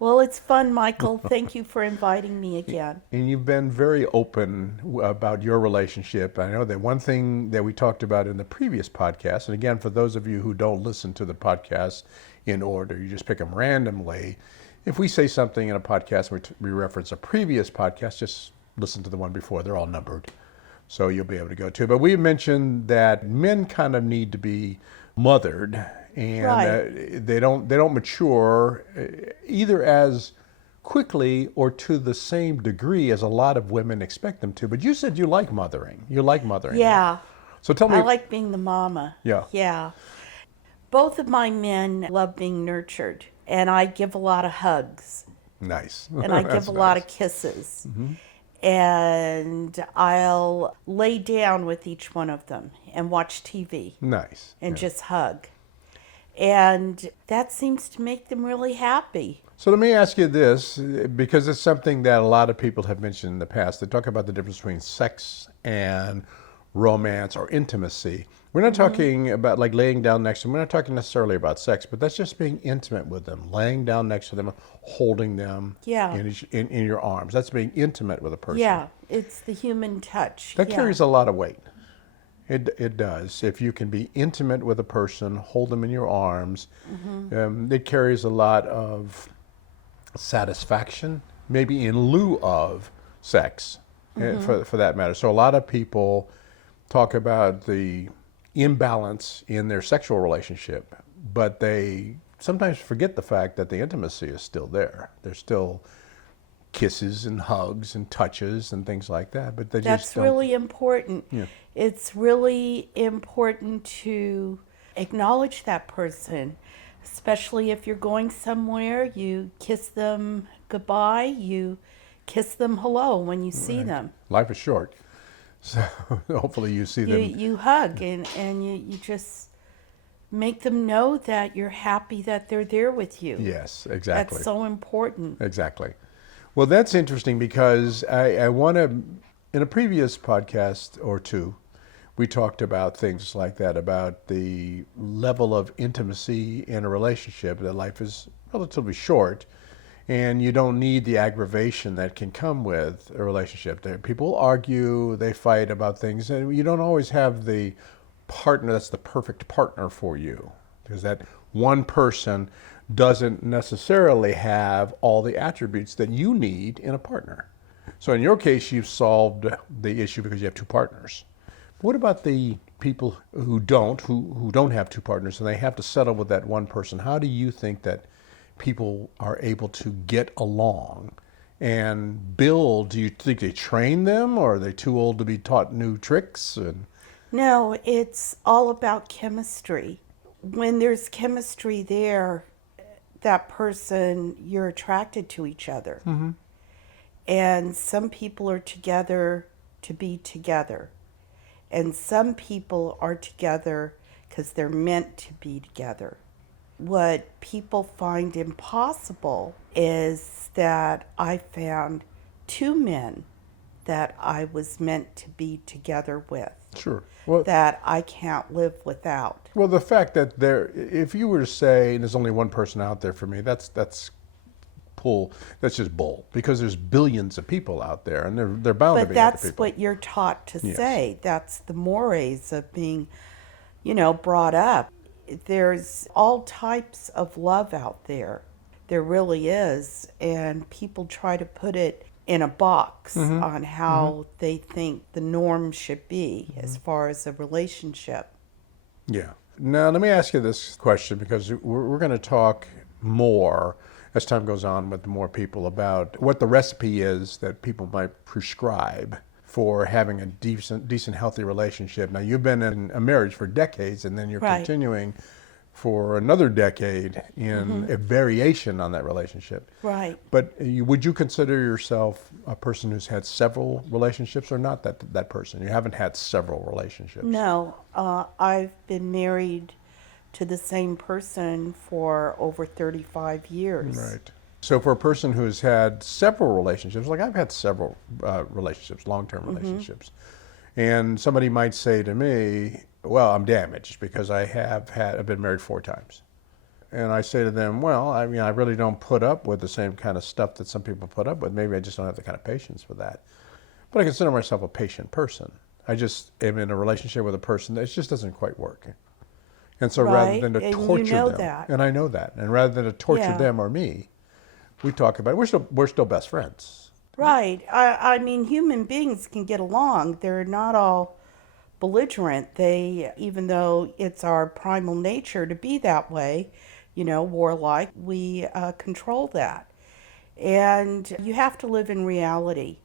Well, it's fun, Michael. Thank you for inviting me again. And you've been very open about your relationship. I know that one thing that we talked about in the previous podcast, and again, for those of you who don't listen to the podcast in order, you just pick them randomly. If we say something in a podcast, we reference a previous podcast, just listen to the one before. They're all numbered. So you'll be able to go to. But we mentioned that men kind of need to be mothered, and Right. they don't mature either as quickly or to the same degree as a lot of women expect them to. But you said you like mothering. You like mothering. Yeah, So tell I me, like being the mama. yeah, Yeah. Both of my men love being nurtured, and I give a lot of hugs, nice. and I give That's a lot nice. of kisses. And I'll lay down with each one of them and watch TV Nice. and Yeah. just hug. And that seems to make them really happy. So let me ask you this, because it's something that a lot of people have mentioned in the past. They talk about the difference between sex and romance or intimacy. We're not talking about like laying down next to them. We're not talking necessarily about sex, but that's just being intimate with them, laying down next to them, holding them Yeah. in your arms. That's being intimate with a person. Yeah, it's the human touch. That Yeah. carries a lot of weight. It does. If you can be intimate with a person, hold them in your arms, it carries a lot of satisfaction, maybe in lieu of sex, for that matter. So a lot of people talk about the imbalance in their sexual relationship, but they sometimes forget the fact that the intimacy is still there. There's still kisses and hugs and touches and things like that, but they just That's don't. really important. Yeah. It's really important to acknowledge that person, especially if you're going somewhere. You kiss them goodbye, you kiss them hello when you see them. Life is short, so hopefully you see You, them. you hug and you just make them know that you're happy that they're there with you. Yes, exactly. That's so important. Exactly. Well, that's interesting because I want to, in a previous podcast or two, we talked about things like that, about the level of intimacy in a relationship, that life is relatively short and you don't need the aggravation that can come with a relationship. People argue, they fight about things, and you don't always have the partner that's the perfect partner for you, because that one person doesn't necessarily have all the attributes that you need in a partner. So in your case, you've solved the issue because you have two partners. What about the people who don't have two partners and they have to settle with that one person? How do you think that people are able to get along and build? Do you think they train them, or are they too old to be taught new tricks? And No, it's all about chemistry. When there's chemistry there, that person, you're attracted to each other. And some people are together to be together. And some people are together because they're meant to be together. What people find impossible is that I found two men that I was meant to be together with, sure. Well, that I can't live without. well, the fact that if you were to say there's only one person out there for me, that's just bull, because there's billions of people out there, and they're bound to But be other that's people. what you're taught to Yes. say. That's the mores of being, brought up. There's all types of love out there. There really is. And people try to put it in a box on how they think the norm should be as far as a relationship. Yeah. Now, let me ask you this question, because we're going to talk more as time goes on with more people about what the recipe is that people might prescribe for having a decent, healthy relationship. Now, you've been in a marriage for decades, and then you're Right. continuing for another decade in a variation on that relationship. Right. But would you consider yourself a person who's had several relationships, or not that person? You haven't had several relationships. No, I've been married to the same person for over 35 years. Right. So for a person who's had several relationships, like I've had several relationships, long-term relationships, and somebody might say to me, well, I'm damaged because I've been married 4 times. and I say to them, well, I mean, I really don't put up with the same kind of stuff that some people put up with. Maybe I just don't have the kind of patience for that. But I consider myself a patient person. I just am in a relationship with a person that just doesn't quite work. And so rather Right. than to And you torture know them, that. and I know that, and rather than to torture Yeah. them or me, we talk about it. We're still best friends. Right. I mean, human beings can get along. They're not all belligerent. They, even though it's our primal nature to be that way, warlike, we control that. And you have to live in reality.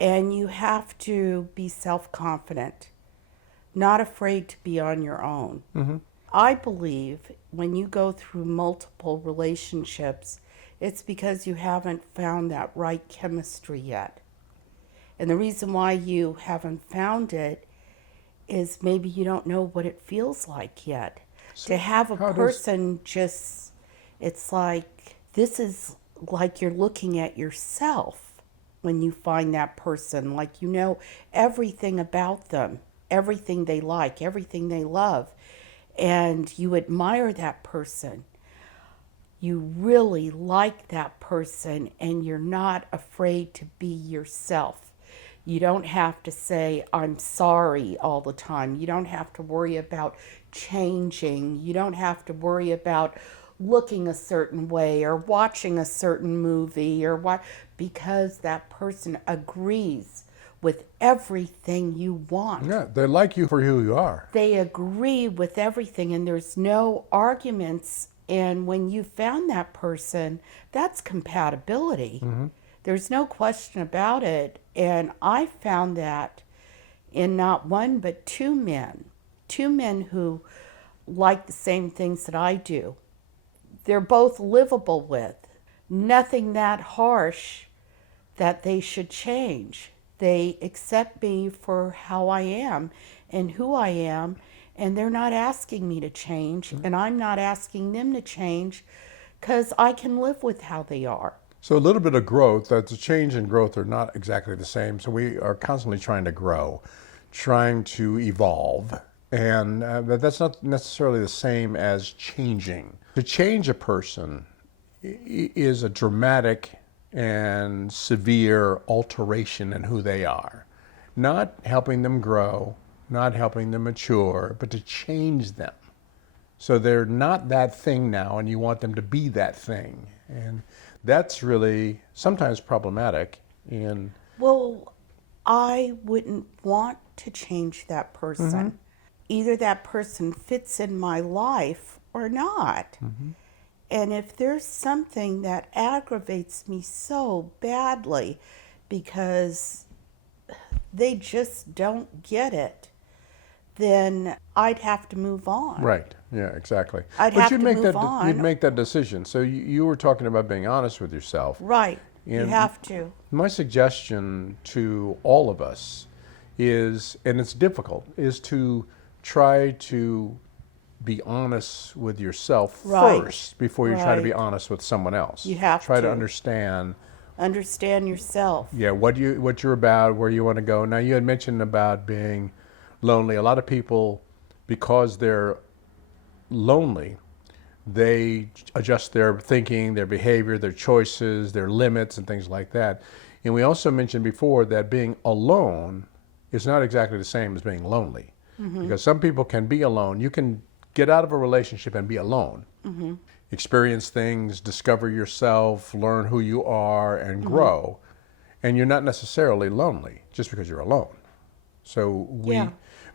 And you have to be self-confident, not afraid to be on your own. I believe when you go through multiple relationships, it's because you haven't found that right chemistry yet. And the reason why you haven't found it is maybe you don't know what it feels like yet. To have a how does- person just, it's like, this is like you're looking at yourself when you find that person. Like you know everything about them, everything they like, everything they love. And you admire that person. You really like that person and you're not afraid to be yourself. You don't have to say, I'm sorry all the time. You don't have to worry about changing. You don't have to worry about looking a certain way or watching a certain movie or what, because that person agrees with everything you want. Yeah, they like you for who you are. They agree with everything and there's no arguments. And when you found that person, that's compatibility. There's no question about it. And I found that in not one, but two men who like the same things that I do. They're both livable with. Nothing that harsh that they should change. They accept me for how I am and who I am, and they're not asking me to change, and I'm not asking them to change because I can live with how they are. So a little bit of growth, that the change and growth are not exactly the same. So we are constantly trying to grow, trying to evolve. And but that's not necessarily the same as changing. To change a person is a dramatic and severe alteration in who they are. Not helping them grow, not helping them mature, but to change them. So they're not that thing now, and you want them to be that thing. And that's really sometimes problematic. And Well, I wouldn't want to change that person. Either that person fits in my life or not. And if there's something that aggravates me so badly because they just don't get it, then I'd have to move on. right, yeah, exactly. I'd But have you'd to make move that on. you'd make that decision. So you were talking about being honest with yourself. Right. You And have to. My suggestion to all of us is, and it's difficult, is to try to be honest with yourself Right. first before you try to be Right. honest with someone else. You have try to to. understand, Understand yourself. yeah, what you're about, where you want to go. Now you had mentioned about being lonely. A lot of people, because they're lonely, they adjust their thinking, their behavior, their choices, their limits, and things like that. And we also mentioned before that being alone is not exactly the same as being lonely. Because some people can be alone. You can get out of a relationship and be alone. Experience things, discover yourself, learn who you are, and grow. And you're not necessarily lonely just because you're alone. So Yeah.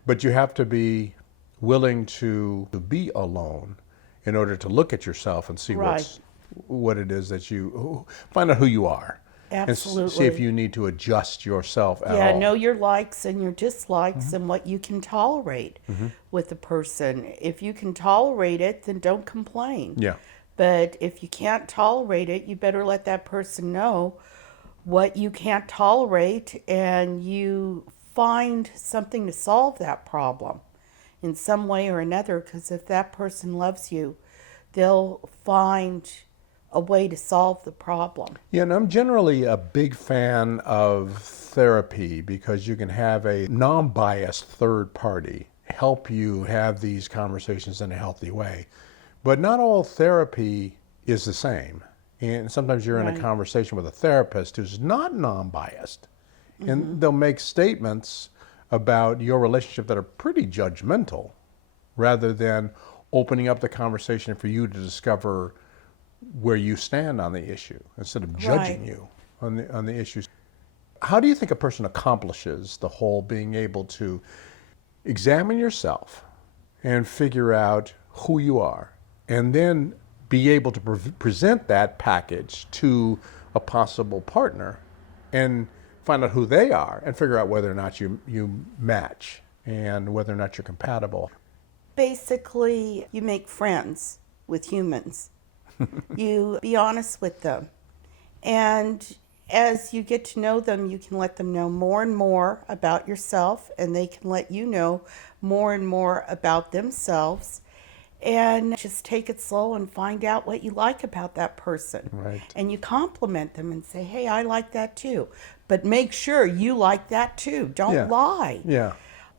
but you have to be willing to be alone in order to look at yourself and see Right. what it is that find out who you are. And see if Absolutely. you need to adjust yourself at Yeah, all. know your likes and your dislikes and what you can tolerate with the person. If you can tolerate it, then don't complain. Yeah. But if you can't tolerate it, you better let that person know what you can't tolerate and you find something to solve that problem in some way or another. Because if that person loves you, they'll find a way to solve the problem. Yeah, and I'm generally a big fan of therapy because you can have a non-biased third party help you have these conversations in a healthy way. But not all therapy is the same. And sometimes you're in a Right. conversation with a therapist who's not non-biased. And they'll make statements about your relationship that are pretty judgmental rather than opening up the conversation for you to discover where you stand on the issue instead of judging Right. you on the issues. How do you think a person accomplishes the whole being able to examine yourself and figure out who you are and then be able to present that package to a possible partner and find out who they are and figure out whether or not you match and whether or not you're compatible? Basically, you make friends with humans. You be honest with them. And as you get to know them, you can let them know more and more about yourself, and they can let you know more and more about themselves. And just take it slow and find out what you like about that person. Right. And you compliment them and say, hey, I like that too. But make sure you like that too. Don't Yeah. lie. Yeah.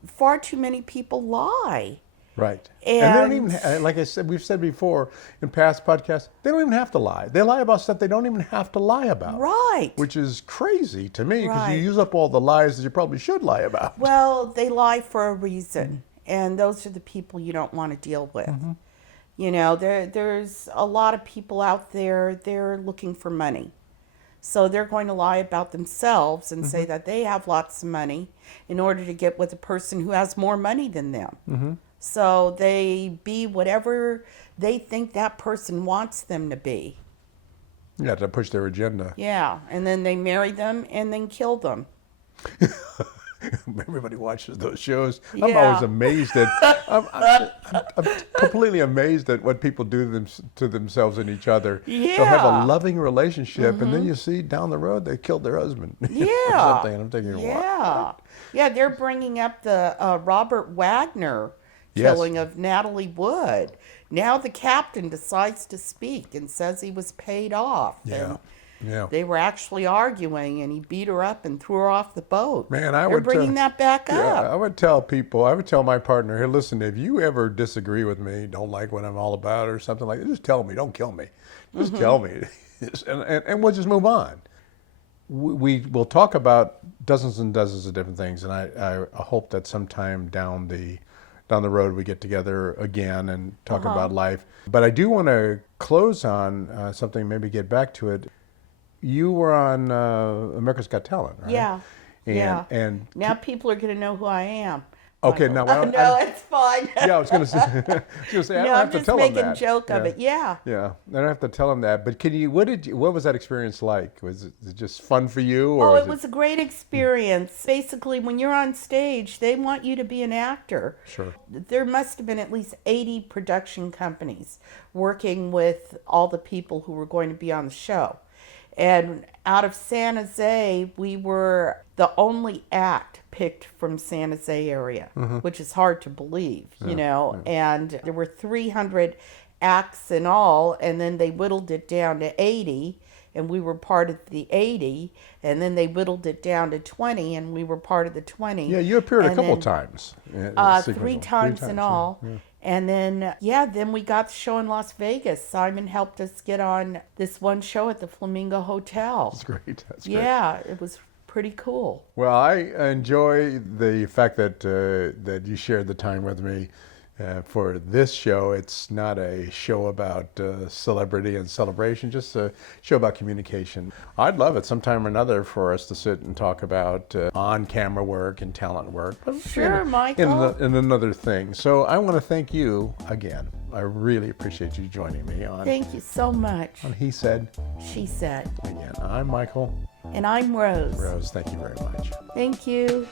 Far too many people lie. Right. And they don't And- even, like I said, we've said before in past podcasts, they don't even have to lie. They lie about stuff they don't even have to lie about. Right. Which is crazy to me because you Right. use up all the lies that you probably should lie about. Well, they lie for a reason, and those are the people you don't want to deal with. You know, there's a lot of people out there, they're looking for money. So they're going to lie about themselves and say that they have lots of money in order to get with a person who has more money than them. So they be whatever they think that person wants them to be. You have to push their agenda. Yeah, and then they marry them and then kill them. Everybody watches those shows. I'm Yeah. always amazed at, I'm completely amazed at what people do to themselves and each other. They'll have Yeah. a loving relationship, and then you see down the road they killed their husband. Yeah. or something. And I'm thinking, what? Yeah. Yeah, they're bringing up the Robert Wagner Yes. killing of Natalie Wood. Now the captain decides to speak and says he was paid off. Yeah. And Yeah. they were actually arguing, and he beat her up and threw her off the boat. Man, They're would bringing that back Yeah, up. I would tell people, I would tell my partner, hey, listen, if you ever disagree with me, don't like what I'm all about or something like that, just tell me, don't kill me. Just tell me. and we'll just move on. We will talk about dozens and dozens of different things, and I hope that sometime down the road we get together again and talk about life. But I do want to close on something, maybe get back to it. You were on America's Got Talent, right? Yeah. And, Yeah. And Now people are going to know who I am. Okay, Michael. now, no, it's fine. yeah, I was going to say, I don't No, have I'm to just tell them making that. a joke of Yeah. it. Yeah. Yeah, I don't have to tell them that. But what was that experience like? Was it just fun for you, or Oh, it was a great experience. Basically, when you're on stage, they want you to be an actor. Sure. There must have been at least 80 production companies working with all the people who were going to be on the show. And out of San Jose, we were the only act picked from San Jose area, which is hard to believe, you know. And there were 300 acts in all, and then they whittled it down to 80, and we were part of the 80, and then they whittled it down to 20, and we were part of the 20. Yeah, you appeared a And couple then, times. three times in all. Yeah. And then, then we got the show in Las Vegas. Simon helped us get on this one show at the Flamingo Hotel. That's great. That's great. Yeah, it was pretty cool. Well, I enjoy the fact that that you shared the time with me for this show. It's not a show about celebrity and celebration, just a show about communication. I'd love it sometime or another for us to sit and talk about on-camera work and talent work. But Sure, Michael. In another thing. So I want to thank you again. I really appreciate you joining me on Thank you so much. HeSaid. She said. Again, I'm Michael. And I'm Rose. Rose, thank you very much. Thank you.